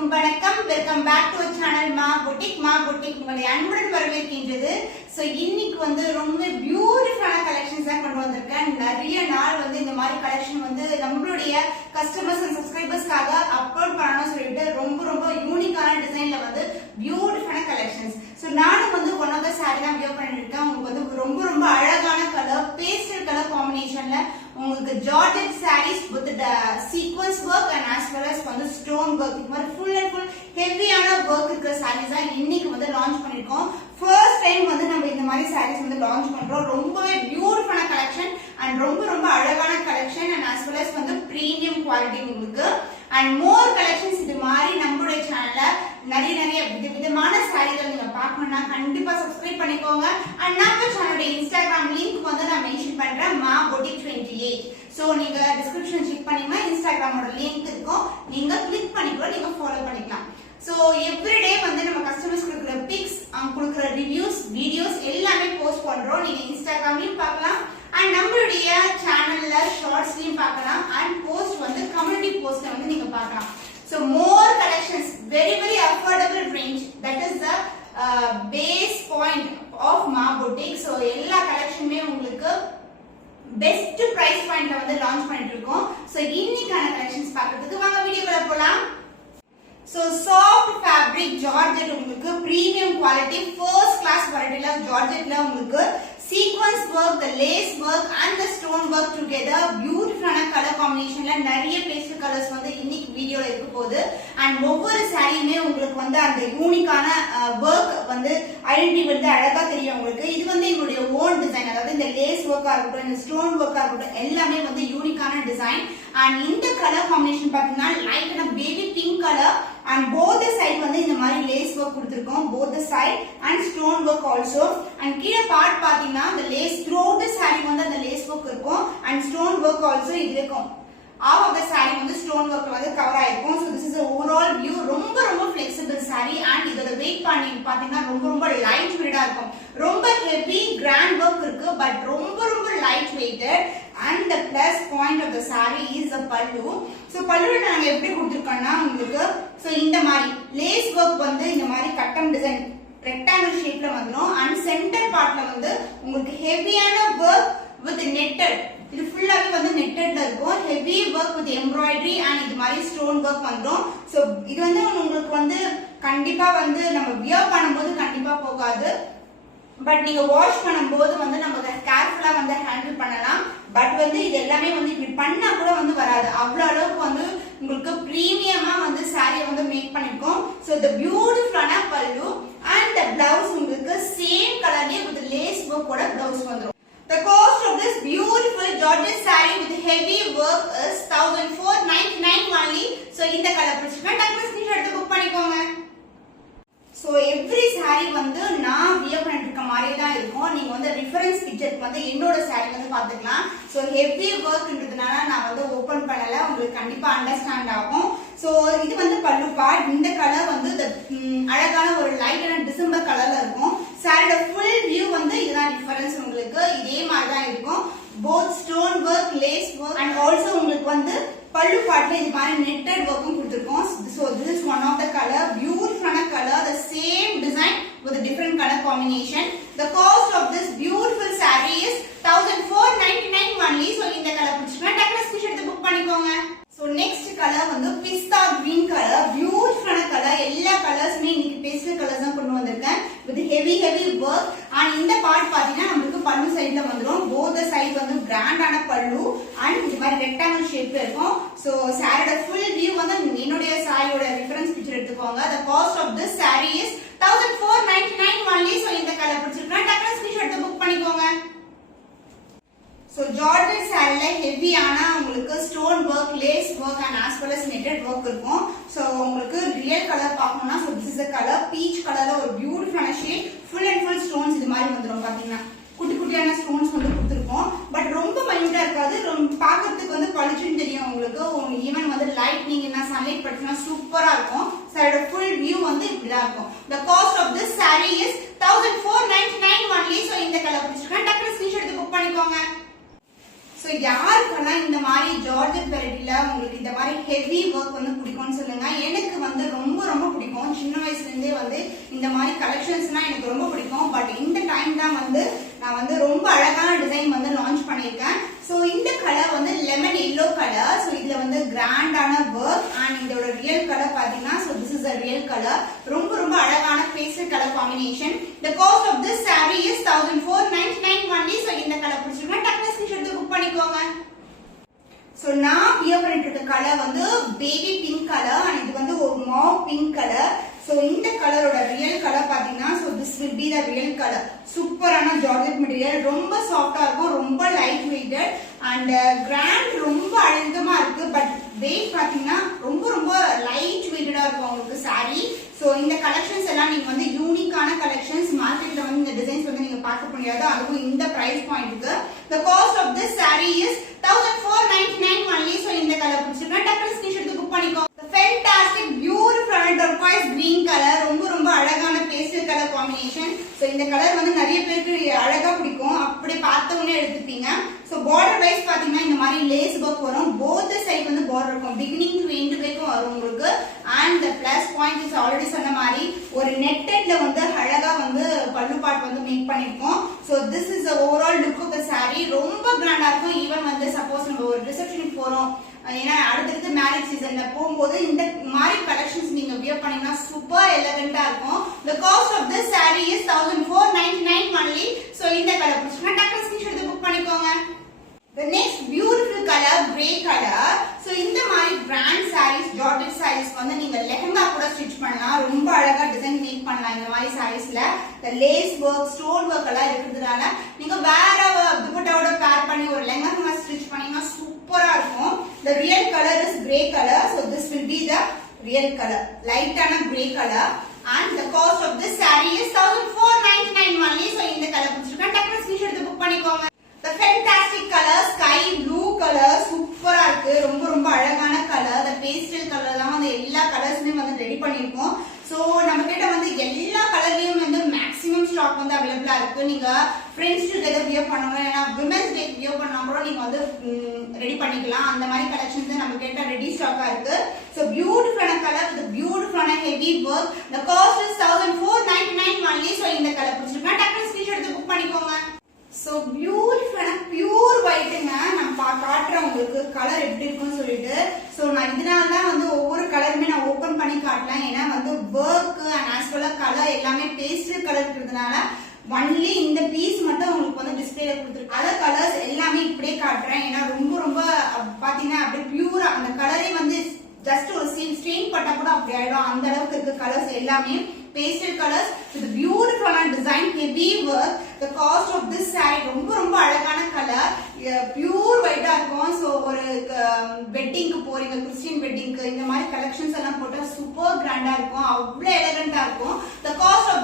அனைவருக்கும் வணக்கம். Welcome back to channel மா புட்டிக் உங்களை அன்புடன் வரவேற்கின்றது. சோ இன்னைக்கு ரொம்ப பியூட்டிஃபுல்லான கலெக்ஷன்ஸ் தான் கொண்டு வந்திருக்கேன். நிறைய நாள் இந்த மாதிரி கலெக்ஷன் நம்மளுடைய கஸ்டமர்ஸ் அண்ட் சப்ஸ்கிரைபர்ஸ்க்காக அப்லோட் பண்ணணும்னு சொல்லிட்டு ரொம்ப யூனிக்கான டிசைன்ல பியூட்டிஃபுல்லான கலெக்ஷன்ஸ். சோ நானும் ஒன் ஆஃப் த சாரி தான் வியர் பண்ணிருக்கேன். உங்களுக்கு ரொம்ப அழகான கலர் பேஸ்டல் கலர் காம்பினேஷன்ல உங்களுக்கு georgette sarees with sequins work and as well as stone work இது மாதிரி ஃபுல் அண்ட் ஃபுல் ஹெவியான ஒர்க் இருக்கிற சாரீஸ் தான் இன்னைக்கு லான்ச் பண்ணிருக்கோம். ஃபர்ஸ்ட் டைம் நம்ம இந்த மாதிரி சாரீஸ் லான்ச் பண்றோம். ரொம்பவே பியூட்டிஃபுல்லான கலெக்ஷன் அண்ட் ரொம்ப அழகான collection and as well as premium quality உங்களுக்கு அண்ட் மோர் கலெக்ஷன்ஸ் இது மாதிரி நம்மளுடைய சேனல்ல நிறைய விதமான சாரீகள் நீங்க பார்க்கணும்னா கண்டிப்பா சப்ஸ்கிரைப் பண்ணிக்கோங்க. அண்ட் நம்ம சேனலோட இன்ஸ்டாகிராம் லிங்க் நான் மென்ஷன் பண்றேன் மா புட்டிக் 28. சோ நீங்க டிஸ்கிரிப்ஷன் செக் பண்ணினா இன்ஸ்டாகிராமோட லிங்க் இருக்கும், நீங்க கிளிக் பண்ணிக்கலாம், நீங்க ஃபாலோ பண்ணிக்கலாம். சோ எவ்ரிடே நம்ம கஸ்டமர்ஸ் கொடுக்குற பிக்ஸ் அவங்க கொடுக்குற ரிவ்யூஸ் வீடியோஸ் எல்லாமே போஸ்ட் பண்றோம். நீங்க இன்ஸ்டாகிராம்லயும் பார்க்கலாம் அண்ட் நம்மளுடைய சேனல்ல ஷார்ட்ஸ்லயும் பார்க்கலாம் அண்ட் போஸ்ட் கம்யூனிட்டி போஸ்ட்ல நீங்க பார்க்கலாம். So more collections, very affordable range. That is the base point of Ma Boutique. So எல்லா கலெக்ஷனுமே உங்களுக்கு பெஸ்ட் பிரைஸ் பாயிண்ட்ல லான்ச் பண்ணிட்டு இருக்கோம். So இன்னைக்கான கலெக்ஷன்ஸ் பார்க்கிறதுக்கு வாங்க வீடியோக்குள்ள போலாம். So soft fabric georgette உங்களுக்கு premium quality first class variety georgette உங்களுக்கு sequence work, the lace work and the stone work together beautiful color combination la nariya pastel colors இன்னைக்கு வீடியோல இருக்க போகுது. and ஒவ்வொரு சாரியுமே உங்களுக்கு அந்த யூனிக்கான work ஐடென்டிட்டி அழகா தெரியும் உங்களுக்கு. இது என்னுடைய ஓன் டிசைன், அதாவது இந்த லேஸ் ஒர்க்கா இருக்கட்டும் இந்த ஸ்டோன் ஒர்க்கா இருக்கட்டும் எல்லாமே யூனிக்கான டிசைன். and இந்த கலர் காம்பினேஷன் பாத்தீங்கன்னா light baby pink colour and both the side இந்த மாதிரி lace work கொடுத்திருக்கோம், both the side and stone work also. and கீழ part பாத்தீங்கன்னா the lace throughout the saree அந்த lace work இருக்கும் and stone work also இது இருக்கும். half of the saree stone work cover ஆயிருக்கும். so this is the overall view. ரொம்ப flexible saree and இதோட weight பாத்தீங்கன்னா ரொம்ப light weight-ஆ இருக்கும். ரொம்ப heavy grand work இருக்கு but ரொம்ப light weighted. and the plus point of the saree is the pallu. so pallu நாங்க எப்படி கொடுத்திருக்கோம்னா உங்களுக்கு இந்த மாதிரி lace work இந்த மாதிரி கட்டம் டிசைன் rectangle shape ல வந்துரும் and center partல உங்களுக்கு ஹெவியான work with netted, இது ஃபுல்லாவே netted ல இருக்கும். heavy work with embroidery and இது மாதிரி stone work வந்துரும். so இது உங்களுக்கு கண்டிப்பா நம்ம wear பண்ணும்போது கண்டிப்பா போகாது, பட் நீங்க வாஷ் பண்ணும்போது நம்ம கேர்ஃபுல்லா ஹேண்டில் பண்ணலாம். பட் இது எல்லாமே இப்படி பண்ணா கூட வராது, அவ்வளவு அளவுக்கு உங்களுக்கு பிரீமியமா சாரியை மேக் பண்ணிருக்கோம். சோ the பியூட்டிஃபுல்லான பல்லு and the blouse உங்களுக்கு சேம் கலர்லயே with lace work ஓட blouse வந்துரும். The cost of this beautiful georgette saree with heavy work is 1499 only. so இந்த கலர் பிடிச்சிருக்கா டக்குனு ஸ்கிரீன்ஷாட் எடுத்து புக் பண்ணிக்கோங்க. so every saree நான் வியர் பண்ணிட்டு இருக்க மாதிரி தான் இருக்கும். நீங்க ரெஃபரன்ஸ் பிக்சருக்கு என்னோட saree பாத்துக்கலாம். so heavy workன்றதுனால நான் ஓபன் பண்ணல, உங்களுக்கு கண்டிப்பா அண்டர்ஸ்டாண்ட் ஆகும். so இது பல்லு பார்ட். இந்த கலர் அழகான ஒரு லைட்டான டிசம்பர் கலர்ல இருக்கும். சாரியோட ஃபுல் வியூ இதுதான் டிஃபரன்ஸ். உங்களுக்கு இதே மாதிரி தான் இருக்கும். both stone work, lace work and also உங்களுக்கு பல்லு பார்ட்ல இது மாதிரி netted workum கொடுத்திருக்கோம். so this is one of the color, beautiful color, the same design with a different color combination. the cost of this beautiful saree is 1499 only. so இந்த colour பிடிச்சிருந்தா டக்குனு screenshot எடுத்து புக் பண்ணிக்கோங்க. so next color pista green color, beautiful color. எல்லா கலர்ஸ்மே இன்னைக்கு pastel colours தான் கொண்டு வந்திருக்கேன் with heavy work. and இந்த பார்ட் பாத்தீங்கன்னா நமக்கு பல்லு சைடுல வந்துரும். both the side grand ஆன பல்லு and இது மாதிரி rectangle shape இருக்கும். so சாரியோட full view என்னுடைய சாரியோட ரெஃபரன்ஸ் பிக்சர் எடுத்துக்கோங்க. the cost of this saree is 1499 only. so இந்த கலர் பிடிச்சிருக்கா டக்குனு ஸ்கிரீன்ஷாட் எடுத்து புக் பண்ணிக்கோங்க. so georgette saree ஹெவியான உங்களுக்கு stone work, lace work and as well as netted work இருக்கும். so உங்களுக்கு ரியல் கலர் பார்க்கணும்னா so this is the color peach கலர்ல ஒரு பியூட்டிஃபுல்லான shade, full and full stones இது மாதிரி வந்துரும். பாத்தீங்கன்னா குட்டியான ஸ்டோன்ஸ் கொடுத்திருக்கோம். பட் ரொம்ப மைன்யூட்டா இருக்காது, பார்க்கிறதுக்கு பளிச்சுன்னு தெரியும் உங்களுக்கு. ஈவன் லைட் நீங்க சன்லைட் பட்டுனா சூப்பரா இருக்கும். சாரியோட ஃபுல் வியூ இப்படிதான் இருக்கும். the cost of this saree is 1499 only. so இந்த கலர் பிடிச்சிருக்கா டக்குனு ஸ்கிரீன்ஷாட் எடுத்து புக் பண்ணிக்கோங்க. so யாருக்கெல்லாம் இந்த மாதிரி ஜார்ஜெட் வெரைட்டில உங்களுக்கு இந்த மாதிரி ஹெவி ஒர்க் வந்து பிடிக்கும்னு சொல்லுங்க. எனக்கு வந்து ரொம்ப ரொம்ப பிடிக்கும். சின்ன வயசுல இருந்தே வந்து இந்த மாதிரி கலெக்ஷன்ஸ்னா எனக்கு ரொம்ப பிடிக்கும். பட் இந்த டைம் தான் வந்து நான் வந்து ரொம்ப அழகான டிசைன் வந்து லான்ச் பண்ணியிருக்கேன். ஸோ இந்த கலர் வந்து லெமன் எல்லோ கலர். ஸோ இதுல வந்து கிராண்டான ஒர்க் அண்ட் இதோட ரியல் கலர் பாத்தீங்கன்னா so this is a real colour. ரொம்ப ரொம்ப அழகான pastel colour combination. The cost of this saree is 1499 only. So இந்த கலர் பிடிச்சிருக்கா டக்குனு ஸ்கிரீன்ஷாட் புக் பண்ணிக்கோங்க. ஸோ நான் வியர் பண்ணிட்டு இருக்க கலர் வந்து பேபி பிங்க் கலர் அண்ட் இது வந்து ஒரு மாவ் பிங்க் கலர். ஸோ இந்த கலரோட ரியல் கலர் பாத்தீங்கன்னா so this will be the real colour. சூப்பரான ஜார்ஜெட் மெட்டீரியல், ரொம்ப சாஃப்டா இருக்கும், ரொம்ப லைட் வெயிட்டட் அண்ட் கிராண்ட், ரொம்ப அழுத்தமா இருக்கு. பட் வெயிட் பாத்தீங்கன்னா ரொம்ப ரொம்ப லைட் வெயிட்டடா இருக்கும் உங்களுக்கு சாரி. ஸோ இந்த கலெக்ஷன்ஸ் எல்லாம் நீங்க வந்து யூனிக்கான கலெக்ஷன்ஸ், மார்க்கெட்ல வந்து இந்த டிசைன்ஸ் வந்து நீங்க பார்க்க முடியாது, அதுவும் இந்த பிரைஸ் பாயிண்ட்க்கு. The cost of this saree is 1499 only. So இந்த கலர் பிடிச்சிருக்கா டக்குனு ஸ்கிரீன்ஷாட் புக் பண்ணிக்கோ. Fantastic, beautiful turquoise green color, ரொம்ப ரொம்ப அழகான பேஸ்டல் கலர் காம்பினேஷன். சோ இந்த கலர் வந்து நிறைய பேருக்கு அழகா பிடிக்கும், அப்படி பார்த்தவனே எடுத்துப்பீங்க. சோ பார்டர் வைஸ் பாத்தீங்கன்னா இந்த மாதிரி லேஸ் ஒர்க் வரும், போத் சைடு வந்து பார்டர் இருக்கும், பிகினிங் டு எண்ட் வரைக்கும் வரும் உங்களுக்கு. And the plus point is already சொன்ன மாதிரி ஒரு நெட்டட்ல வந்து அழகா வந்து பல்லு பார்ட் வந்து மேக் பண்ணிருக்கோம். So this is the overall look of the saree. ரொம்ப கிராண்டா இருக்கும். ஈவன் வந்து சப்போஸ் நம்ம ஒரு ரிசப்ஷனுக்கு போறோம், ஏன்னா அடுத்தடுத்து மேரேஜ் சீசன்ல போகும்போது இந்த மாதிரி கலெக்ஷன்ஸ் நீங்க வியர் பண்ணீங்கன்னா சூப்பர் எலகண்டா இருக்கும். The cost of this saree is 1499 only. So இந்த கலர் பிடிச்சிருந்தா டக்குனு ஸ்கிரீன்ஷாட் புக் பண்ணிக்கோங்க. The next beautiful color grey color. So இந்த மாதிரி grand sarees, jorjet sarees வந்து நீங்க லெஹங்கா கூட ஸ்டிட்ச் பண்ணலாம், ரொம்ப அழகா டிசைன் மேக் பண்ணலாம். இந்த மாதிரி sareesல the lace work, stone work எல்லாம் இருக்குதுனால நீங்க வேற துப்பட்டாவோட பேர் பண்ணி ஒரு லெஹங்கா ஸ்டிட்ச் பண்ணீங்கன்னா சூப்பரா இருக்கும். The real color is grey color. So this will be the real color, light ஆன grey color. And the cost of this saree is 1499 only. So இந்த கலர் பிடிச்சிருக்கா டக்குனு ஸ்கிரீன்ஷாட் புக் பண்ணிக்கோங்க. The fantastic color, sky blue color, சூப்பரா இருக்கு, ரொம்ப ரொம்ப அழகான கலர். the pastel color தான் வந்து எல்லா கலர்ஸ்லயும் வந்து ரெடி பண்ணிருக்கோம். சோ நம்ம கிட்ட வந்து எல்லா கலர்லயும் வந்து மேக்ஸிமம் ஸ்டாக் வந்து அவைலபிளா இருக்கு. நீங்க ஃப்ரெண்ட்ஸ் டுகெதர் வியர் பண்ணணும், ஏன்னா விமென்ஸ் டே வியர் பண்ணா கூட நீங்க வந்து ரெடி பண்ணிக்கலாம். அந்த மாதிரி கலெக்ஷன்ஸ் நம்ம கிட்ட ரெடி ஸ்டாக்கா இருக்கு. சோ பியூட்டிஃபுல்லான கலர் வித் பியூட்டிஃபுல்லான heavy work. the cost is 1499 only. So இந்த கலர் பிடிச்சிருக்கா டக்குனு ஸ்கிரீன்ஷாட் எடுத்து புக் பண்ணிக்கோங்க. சோ பியூட்டிஃபுல்லான பியூர் ஒயிட்டுங்க. நான் காட்டுறேன் உங்களுக்கு கலர் எப்படி இருக்குன்னு சொல்லிட்டு. சோ நான் இதனாலதான் வந்து ஒவ்வொரு கலருமே நான் ஓபன் பண்ணி காட்டலாம், ஏன்னா வந்து work and as well colour எல்லாமே பேஸ்டல் கலர் இருக்கிறதுனால ஒன்லி இந்த பீஸ் மட்டும் உங்களுக்கு வந்து டிஸ்பிளேல கொடுத்துருக்கு. அதர் கலர்ஸ் எல்லாமே இப்படியே காட்டுறேன், ஏன்னா ரொம்ப ரொம்ப பாத்தீங்கன்னா அப்படியே பியூரா அந்த கலரே வந்து ஜஸ்ட் ஒரு ஸ்ட்ரெயின் பட்டா கூட அப்படி ஆயிடும், அந்த அளவுக்கு இருக்கு கலர்ஸ் எல்லாமே. pastel colors with beautiful design, heavy work. The cost of this saree ரொம்ப ரொம்ப அழகான கலர், பியூர் ஒயிட்டா இருக்கும். சோ ஒரு வெட்டிங்க்கு போறீங்க, கிறிஸ்டியன் வெட்டிங்க்கு இந்த மாதிரி கலெக்ஷன்ஸ் எல்லாம் போட்டா சூப்பர் கிராண்டா இருக்கும், அவ்வளவு எலகண்டா இருக்கும். The cost of